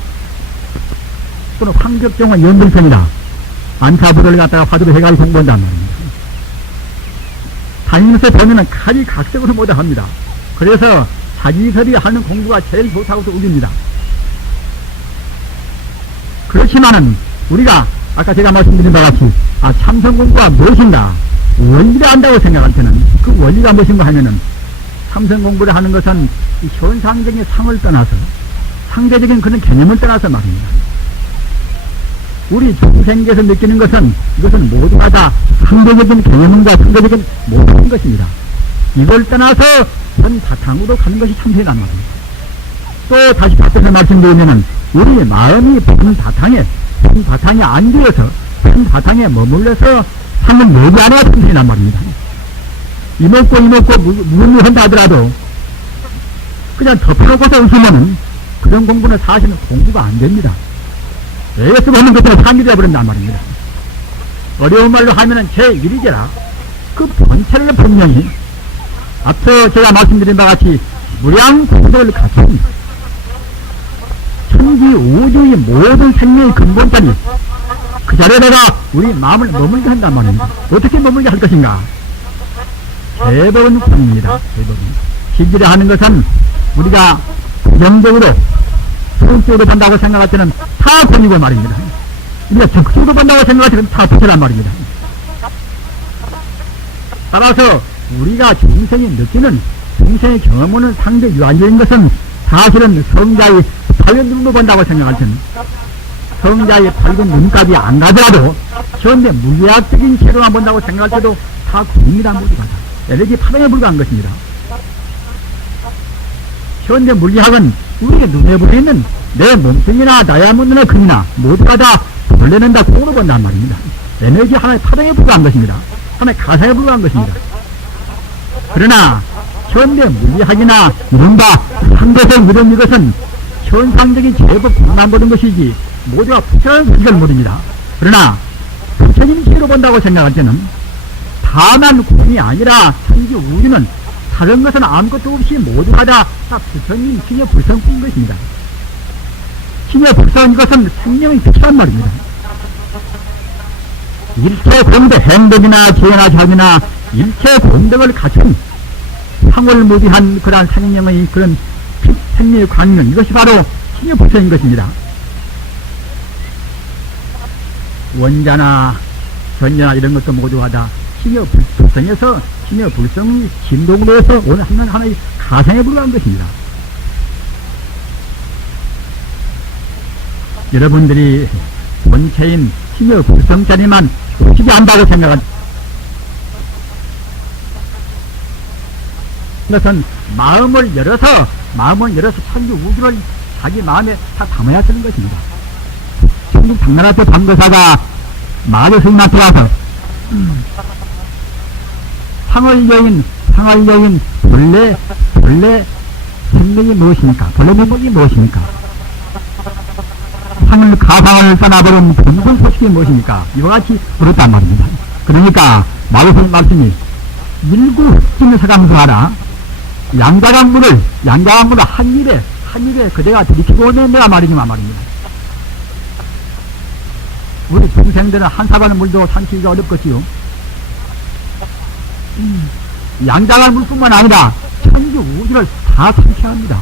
또는 황격종은 연등선이다. 안타부를 갖다가 화두로 해가지고 공부한단 말입니다. 다니면서 보면은 칼이 각색으로 못다 합니다. 그래서 자기설이 하는 공부가 제일 좋다고도 우깁니다. 그렇지만은 우리가 아까 제가 말씀드린 바와 같이 참선 공부가 무엇인가 원리를 안다고 생각할 때는 그 원리가 무엇인가 하면은 참선 공부를 하는 것은 이 현상적인 상을 떠나서 상대적인 그런 개념을 떠나서 말입니다. 우리 중생계에서 느끼는 것은 이것은 모두가 다 상대적인 개념과 상대적인 모습인 것입니다. 이걸 떠나서 현 바탕으로 가는 것이 참선이란 말입니다. 또 다시 바꿔서 말씀드리면은 우리 마음이 현 바탕에 안되어서 현 바탕에 머물러서 하는 내지 않아야 참선이란 말입니다. 이먹고 무슨 한다 하더라도 그냥 덮어놓고서 웃으면은 그런 공부는 사실은 공부가 안 됩니다. 애쓰고 하는 것들은 상이 되어버린단 말입니다. 어려운 말로 하면은 제1이제라 그 본체를 분명히 앞서 제가 말씀드린 바와 같이 무량 공덕을 갖춘 천지 우주의 모든 생명의 근본자리 그 자리에다가 우리 마음을 머물게 한단 말입니다. 어떻게 머물게 할 것인가? 대법은 공입니다. 대법은. 실질에 하는 것은 우리가 부정적으로 수적으로 본다고 생각할 때는 다 권이고 말입니다. 우리가 적극적으로 본다고 생각할 때는 다 부처란 말입니다. 따라서 우리가 중생이 느끼는 중생의 경험은 상대 유한적인 것은 사실은 성자의 밝은 눈으로 본다고 생각할 때는 성자의 밝은 눈까지 안 가더라도 현대 물리학적인 시로만 본다고 생각할 때도 다 공이다 모두가 다 에너지 파동에 불과한 것입니다. 현대 물리학은 우리의 눈에 보이는 내 몸뚱이나 다이아몬드나 금이나 모두가 다 본래는 다 공으로 본단 말입니다. 에너지 하나의 파동에 불과한 것입니다. 하나의 가상에 불과한 것입니다. 그러나 현대 물리학이나 이른바 상대성 이런 이것은 현상적인 제법 공만 보는 것이지 모두가 부처라는 사실을 모릅니다. 그러나 부처님 시로 본다고 생각할 때는 다만 공이 아니라 천지 우주는 다른 것은 아무것도 없이 모두가 다 부처님 신의 불성뿐인 것입니다. 신의 불성인 것은 생명의 빛이란 말입니다. 일체 공덕 행복이나 지혜나 자비나 일체 공덕을 갖춘 상월무비한 그러한 생명의 그런 생명의 광명 이것이 바로 신의 불성인 것입니다. 원자나 전자나 이런 것도 모두가 다 신의 불성에서 신의 불성이 진동으로 해서 오늘 하나의 가상에 불과한 것입니다. 여러분들이 본체인 신의 불성자리만 오시게 한다고 생각한 것은 마음을 열어서 천지 우주를 자기 마음에 다 담아야 되는 것입니다. 천국 장나라때 방거사가 마저 스님한테 와서 상월여인 본래 생명이 무엇입니까? 본래 면목이 무엇입니까? 상을 가상을 떠나버린 근본 소식이 무엇입니까? 이와 같이 물었단 말입니다. 그러니까 마저 스님 말씀이 일구흑진을 서감수하라. 양자간물을 한 입에 그대가 들이키고 오면 내가 말이지만 말입니다. 우리 중생들은 한 사발 물도 삼키기가 어렵겠지요. 양자간 물뿐만 아니라 천지 우주를 다 삼켜야 합니다.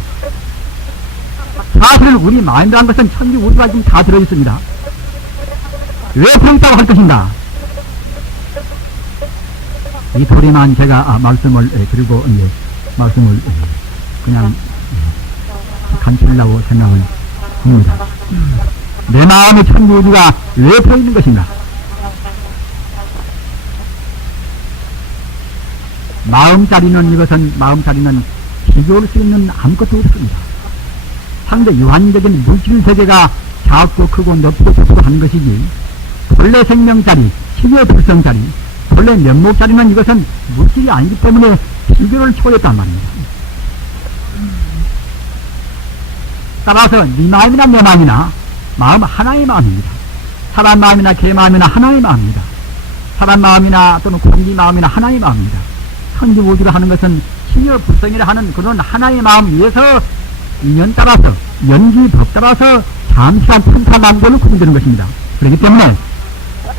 사실 우리 마음이라는 것은 천지 우주가 지금 다 들어있습니다. 왜 그렇다고 할 것인가? 이 도리만 제가 말씀을 그리고 이제 말씀을 그냥 간추려고 생각을 합니다. 내 마음의 천지 우주가 왜 보이는 것인가? 마음자리는 비교할 수 있는 아무것도 없습니다. 상대 유한적인 물질 세계가 작고 크고 넓고 좁고 하는 것이지 본래 생명자리, 신의 불성자리, 본래 면목자리는 이것은 물질이 아니기 때문에 비교를 초월했단 말입니다. 따라서 네 마음이나 내 마음이나 마음 하나의 마음입니다. 사람 마음이나 개 마음이나 하나의 마음입니다. 사람 마음이나 또는 공기 마음이나 하나의 마음입니다. 천지 우주를 하는 것은 신의 불성이라 하는 그런 하나의 마음 위에서 인연 따라서 연기법 따라서 잠시한 판타망고를 구분되는 것입니다. 그렇기 때문에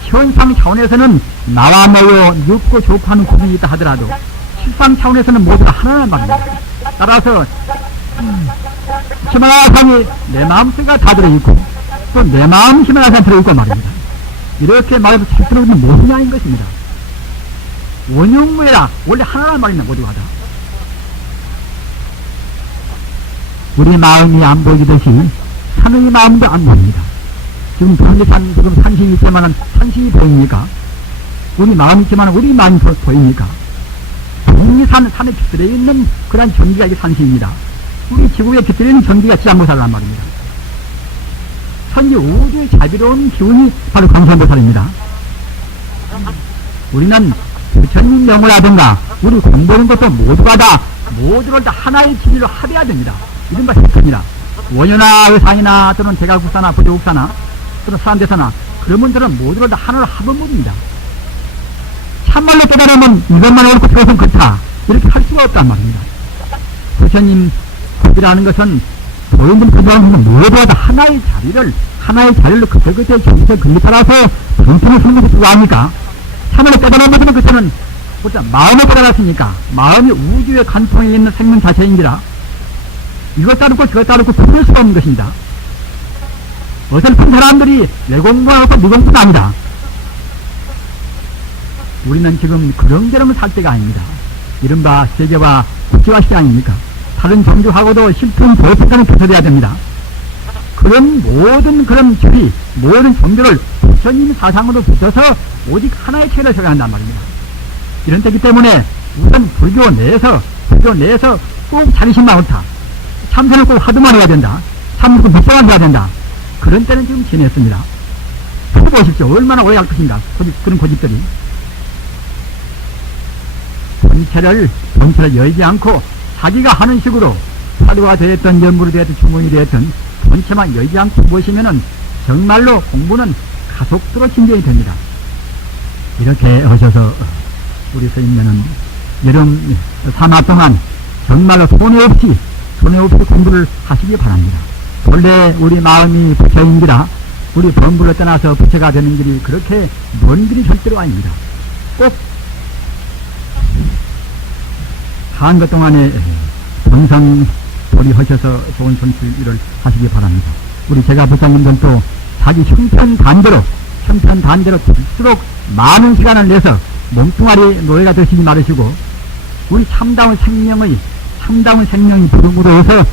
현상 차원에서는 나와 너요 늙고 좋고 하는 구분이 있다 하더라도 실상 차원에서는 모두가 하나란 말입니다. 따라서 히말라야산이 내 마음속에 다 들어있고 또 내 마음 히말라야산에 들어있고 말입니다. 이렇게 말해서 잘 들어오는 무엇이냐인 것입니다. 원흉무해라 원래 하나란 말입니다. 모두가 다. 우리 마음이 안 보이듯이 산의 마음도 안 보입니다. 지금 동리산 지금 산신이 있지만은 산신이 보입니까? 우리 마음이 있지만 우리 마음이 보입니까? 동리산 산에 깃들어 있는 그런 전기가 이게 산신입니다. 우리 지구에 깃들어 있는 전기가 지장보살이란 말입니다. 천지 우주의 자비로운 기운이 바로 광선보살입니다. 우리는 부처님 명을 하든가 우리 공부하는 것도 모두가 다 모두를 다 하나의 진리로 합해야 됩니다. 이른바 핵입니다. 원효나 의상이나 또는 대가국사나 부조국사나 또는 사안대사나 그런 분들은 모두를 다 하나로 합원문입니다. 참말로 깨달으면 이것만 옳고 저것은 그렇다 이렇게 할 수가 없단 말입니다. 부처님 법이라는 것은 도인들 부처님 무엇보다 하나의 자리를 그때그때 정세 근리 따라서 정신을 쓰는 것이 아닙니까? 참으로 깨달은 것은 그때는 마음을 깨달았으니까 마음이 우주의 간통에 있는 생명 자체인지라 이것 따르고 저것 따르고 구분할 수가 없는 것입니다. 어설픈 사람들이 내 공부하고 네 공부는 아니다. 우리는 지금 그런저런 살 때가 아닙니다. 이른바 세계화 국제화 시대 아닙니까? 다른 종교하고도 실천 보편화는 교체돼야 됩니다. 그런 모든 그런 주의, 모든 종교를 부처님 사상으로 붙여서 오직 하나의 체계를 세워야 한단 말입니다. 이런 때이기 때문에 우선 불교 내에서 꼭 자리신만 옳다. 참선을 꼭 하도만 해야 된다. 참선을 묵상만 해야 된다. 그런 때는 지금 지냈습니다. 보십시오. 얼마나 오래 할 것인가. 그런 고집들이. 본체를 열지 않고 자기가 하는 식으로 사료가 되었든 연구로 되었든 주문이 되었든 본체만 열지 않고 보시면은 정말로 공부는 가속도로 진전이 됩니다. 이렇게 하셔서 우리 스님네는 여름 3화 동안 정말로 손해 없이 공부를 하시기 바랍니다. 본래 우리 마음이 부처인지라 우리 범부를 떠나서 부처가 되는 길이 그렇게 먼 길이 절대로 아닙니다. 꼭 한 것 동안에 정성 도리하셔서 좋은 손실을 하시기 바랍니다. 우리 제가 부처님들도 자기 형편단대로 될수록 많은 시간을 내서 몸뚱아리 노예가 되시지 말으시고 우리 참다운 생명이 부름으로 해서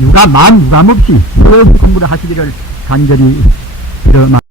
유감 없이 후회 없이 공부를 하시기를 간절히 빌어